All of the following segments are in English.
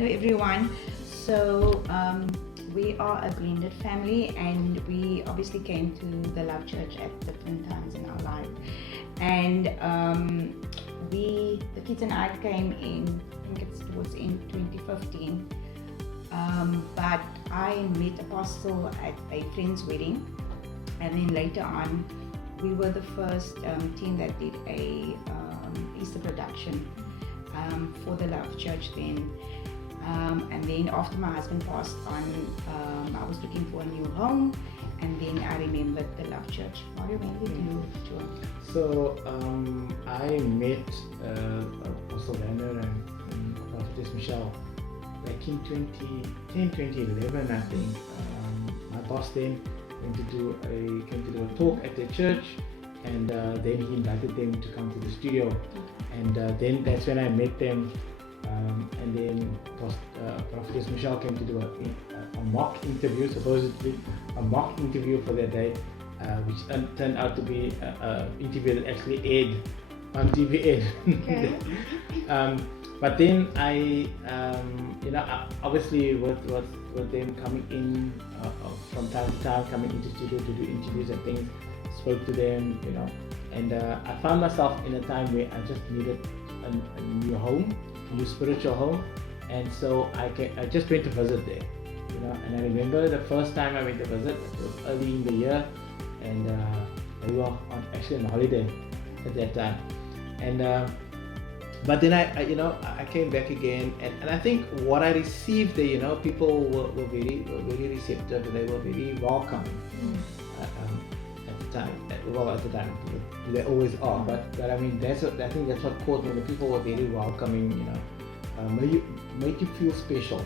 Hello everyone. So we are a blended family, and we obviously came to the Love Church at different times in our life. And the kids and I came in, I think it was in 2015. But I met Apostle at a friend's wedding, and then later on, we were the first team that did a Easter production for the Love Church then. And then after my husband passed on, I was looking for a new home, and then I remembered the Love Church. Mario, when did you join? So I met Apostle Werner and Prophetess Michelle back in 2011, I think. My boss then came to do a talk at the church, and then he invited them to come to the studio, and then that's when I met them. And then Prophetess Michelle came to do a mock interview, supposedly a mock interview for that day, which turned out to be an interview that actually aired on TVN. Okay. But then I obviously with them coming in from time to time, coming into studio to do interviews and things, spoke to them, and I found myself in a time where I just needed a new home, a new spiritual home, and so I just went to visit there, and I remember the first time I went to visit, it was early in the year, and we were actually on holiday at that time, and but then I came back again, and I think what I received there, people were very receptive, they were very welcoming. At the time, they always are, but I mean, I think that's what caught me. The people were very welcoming, make you feel special,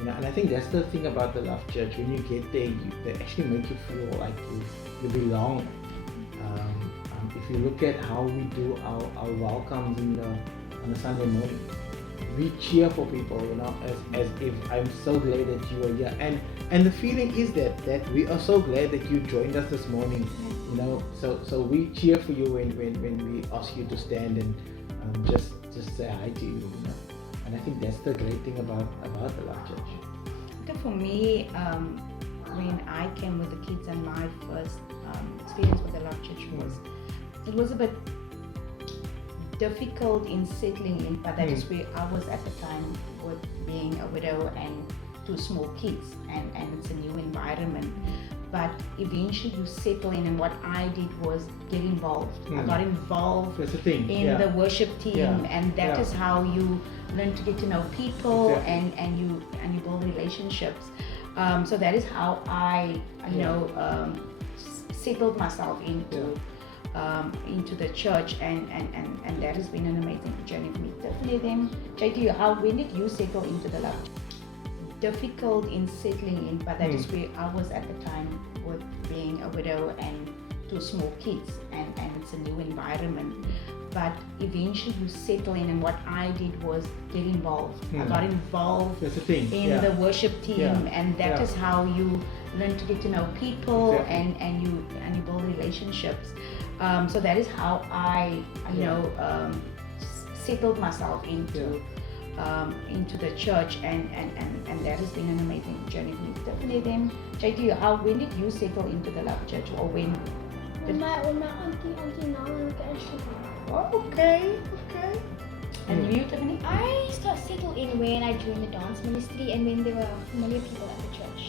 and I think that's the thing about the Love Church. When you get there, they actually make you feel like you belong. If you look at how we do our welcomes on a Sunday morning, we cheer for people, as if I'm so glad that you are here, and the feeling is that we are so glad that you joined us this morning, so we cheer for you when we ask you to stand and just say hi to you, and I think that's the great thing about the Love Church. For me, when I came with the kids, and my first experience with the Love Church was a bit difficult in settling in, but that is where I was at the time, with being a widow and two small kids, and it's a new environment. But eventually you settle in, and what I did was get involved. I got involved in the worship team, and that is how you learn to get to know people, and you build relationships. So that is how I settled myself into the church, and that has been an amazing journey for me. Definitely. Then, JT, when did you settle into the Love? Difficult in settling in, but that is where I was at the time, with being a widow and two small kids, and it's a new environment. But eventually you settle in, and what I did was get involved. I got involved in the worship team, and that is how you learn to get to know people, and you build relationships. So that is how I settled myself into the church, and that has been an amazing journey for me. Definitely. Then, JT, when did you settle into the Love Church, or when? When my auntie now look at Oh, okay. And you, Tiffany? I settled in when I joined the dance ministry, and when there were familiar people at the church.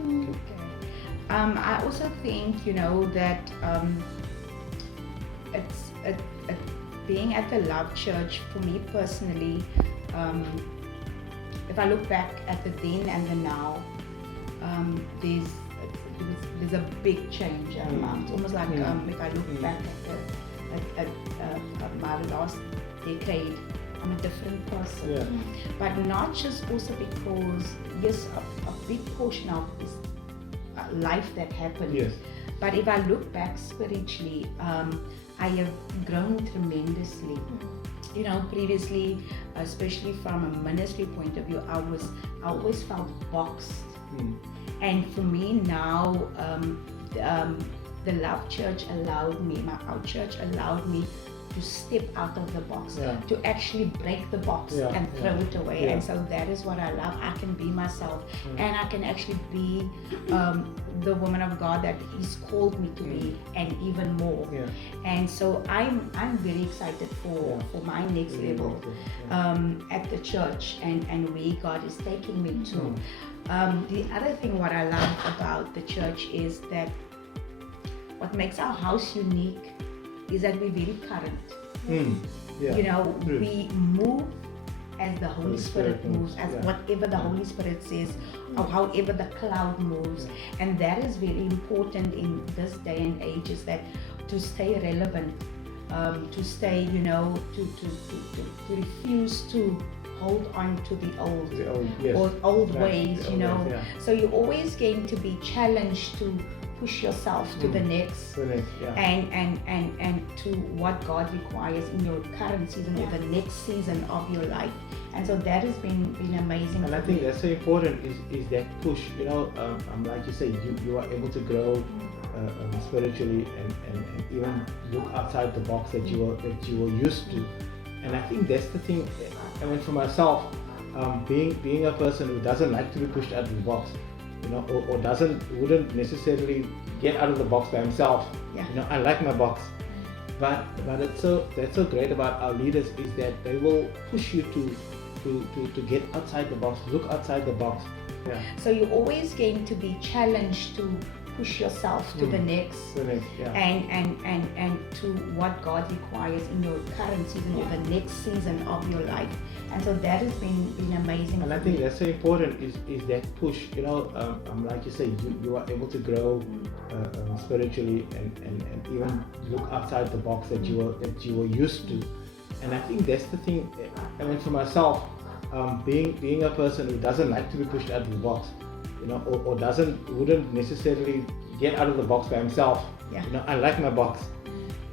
Okay. I also think that it's being at the Love Church, for me personally, if I look back at the then and the now, there's a big change. It's almost like if I look back at my last decade, I'm a different person. But not just also because, yes, a big portion of this life that happened. But if I look back spiritually, I have grown tremendously. Previously, especially from a ministry point of view, I always felt boxed. And for me now, the Love Church allowed me, our church allowed me to step out of the box, Yeah. to actually break the box Yeah, and yeah. throw it away. Yeah. And so that is what I love. I can be myself, and I can actually be the woman of God that He's called me to be, and even more. Yeah. And so I'm very excited for my next level at the church and where God is taking me to. The other thing what I love about the church is that what makes our house unique is that we're very current. Yeah. You know, True. we move as the Holy Holy Spirit Spirit moves, moves, as yeah. whatever the Holy Spirit says, or however the cloud moves. And that is very important in this day and age, is that to stay relevant, to stay, you know, to refuse to hold on to the old The old, yes. or old Right, ways, the you old know. ways, yeah. So you're always going to be challenged to push yourself to the next So next, yeah. and to what God requires in your current season or the next season of your life. And so that has been amazing. And I for think me. that's so important is that push. You know, like you say, you are able to grow spiritually and even look outside the box that you were used to. And I think that's the thing. I mean, for myself, being a person who doesn't like to be pushed out of the box, you know, or wouldn't necessarily get out of the box by himself. Yeah. You know, I like my box. But that's so great about our leaders is that they will push you to get outside the box, look outside the box. Yeah. So you're always going to be challenged to push yourself to the next So next, yeah. and to what God requires in your current season or the next season of your life. And so that has been amazing. And I for think me. that's so important is that push. You know, like you say, you are able to grow spiritually and even look outside the box that you were used to. And I think that's the thing. I mean, for myself, being a person who doesn't like to be pushed out of the box, you know, or wouldn't necessarily get out of the box by himself. Yeah. You know, I like my box.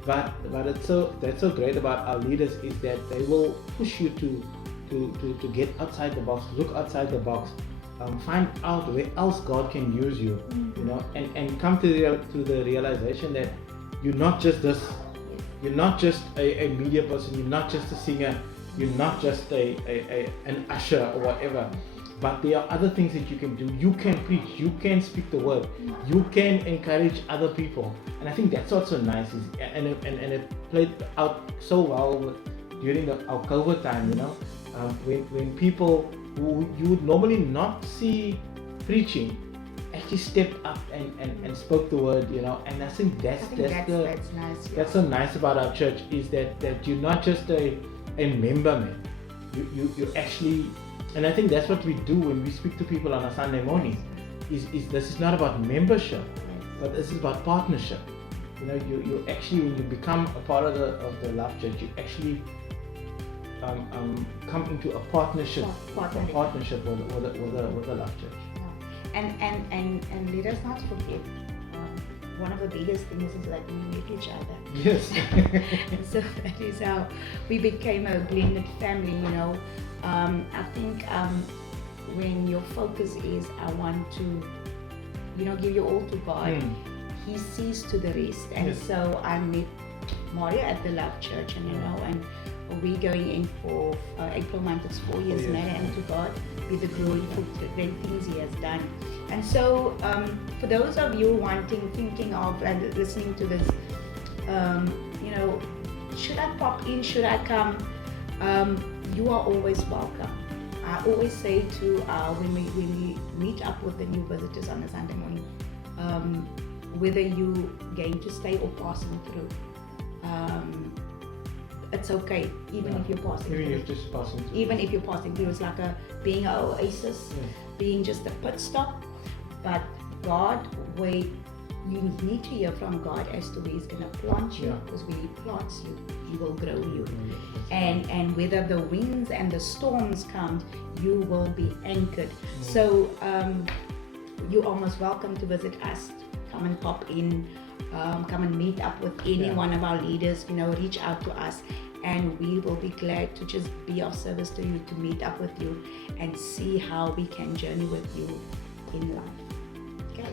But that's so great about our leaders is that they will push you to get outside the box, look outside the box, find out where else God can use you, you know, and come to the realization that you're not just this, you're not just a media person, you're not just a singer, you're not just an usher or whatever. But there are other things that you can do. You can preach, you can speak the word, you can encourage other people. And I think that's also nice, and it played out so well during our COVID time, you know, when people who you would normally not see preaching actually stepped up and spoke the word, you know. And I think that's nice. Yeah. that's so nice about our church is that you're not just a member, man. You actually. And I think that's what we do when we speak to people on a Sunday morning. Is this is not about membership, but this is about partnership. You know, you actually, when you become a part of the Love Church, you actually come into a partnership with the Love Church. And let us not forget, one of the biggest things is that we meet each other. Yes. And so that is how we became a blended family, you know. I think when your focus is, I want to, you know, give you all to God, He sees to the rest. And Yes. so I met Mario at the Love Church, and you know, and we're going in for April month, it's 4 years now, and to God be the glory for the great things He has done. And so for those of you thinking of and listening to this, you know, should I pop in, should I come? You are always welcome. I always say to when we meet up with the new visitors on a Sunday morning, whether you going to stay or passing through, it's okay. Even if you're passing Even through. if just passing through. Even if you're passing through, it's like being an oasis, being just a pit stop. But God, wait. You need to hear from God as to where He's going to plant you, because when He plants you, He will grow you. And whether the winds and the storms come, you will be anchored. So you're almost welcome to visit us. Come and pop in, come and meet up with any one of our leaders. You know, reach out to us, and we will be glad to just be of service to you, to meet up with you, and see how we can journey with you in life. Okay.